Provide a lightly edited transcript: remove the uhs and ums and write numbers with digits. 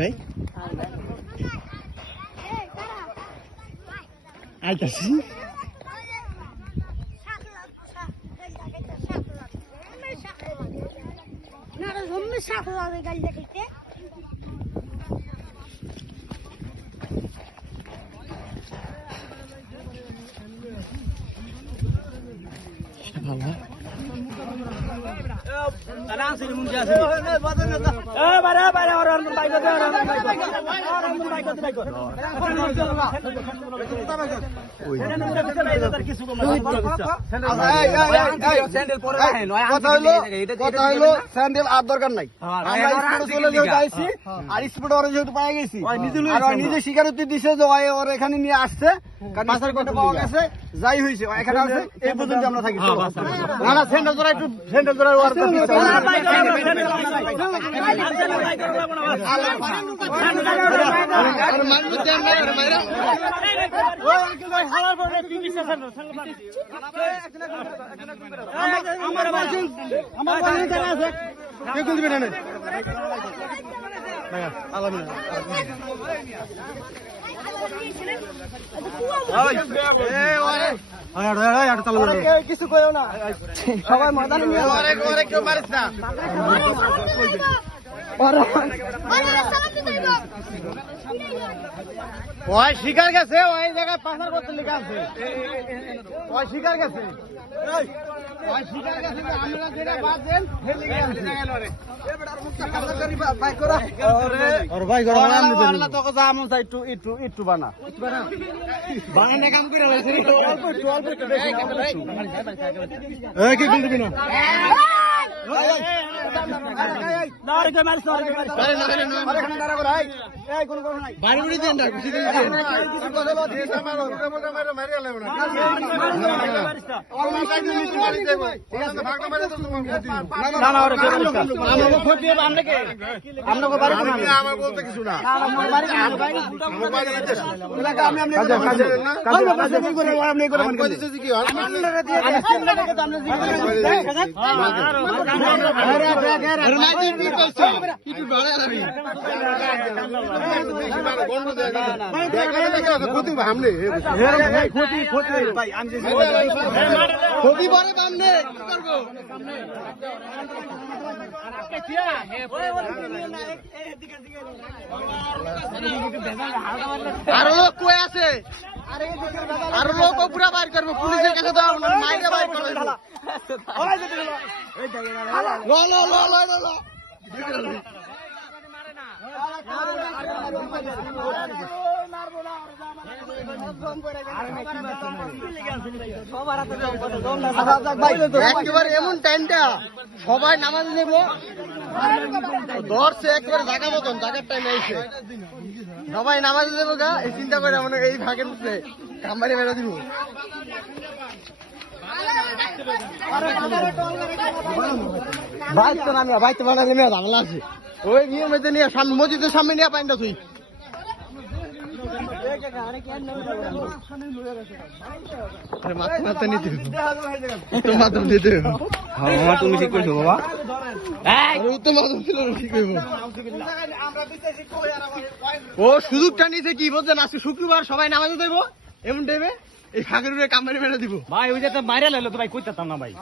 ভাই আইতাছি স্যান্ডেল আর দরকার নাই, আর স্পিড ওরা যেহেতু পাই গেছি নিজে স্বীকারোক্তি দিছে যে ওর এখানে নিয়ে আসছে, পাওয়া গেছে, যাই হয়েছে এখানে আছে, এই পর্যন্ত আমরা থাকি। না না স্যান্ডেল ধরা একটু স্যান্ডেল ধরা কিছু কইও না, সবাই ময়দানে কেউ মারিস না। ওই শিকার গেছে, ওই জায়গায় পাচার করতে লেগে আছে, ওই শিকার গেছে, ওই শিকার গেছে, আমরা যেটা বাদ দেন একটু বানা বানানে কাম করে বলতে কিছু না, আরো লোক কই আছে, আরো লোক পুরা বাইর করবো, পুলিশের কাছে তো মাইকে বাইর করবো। একেবারে এমন টাইমটা সবাই নামাজ নেব ধরছে, একেবারে জায়গা মতন জায়গার টাইমে এসে সবাই নামাজ দেবো গা, এই চিন্তা করে মনে এই ভাগের মধ্যে কামবাড়ি বেড়া দিব। বাইতে নামিয়া বাইতে বানালে মেয়ে ঝামেলা আছে, ওই নিয়মে নিয়ে মসজিদের সামনে নিয়ে পাইন তুই মাথা নিতে মাথা নিতে তুমি ঠিক করছো বাবা, ও সুযোগটা নিয়েছে কি বলছেন, আজকে শুক্রবার সবাই নামাজে দেবো, এমন দেবে এই ফাঁকের উপরে কামড়ে মেরে দিব ভাই, ওই যে তো মাইরা লাইলো তো ভাই কইতাম না ভাই,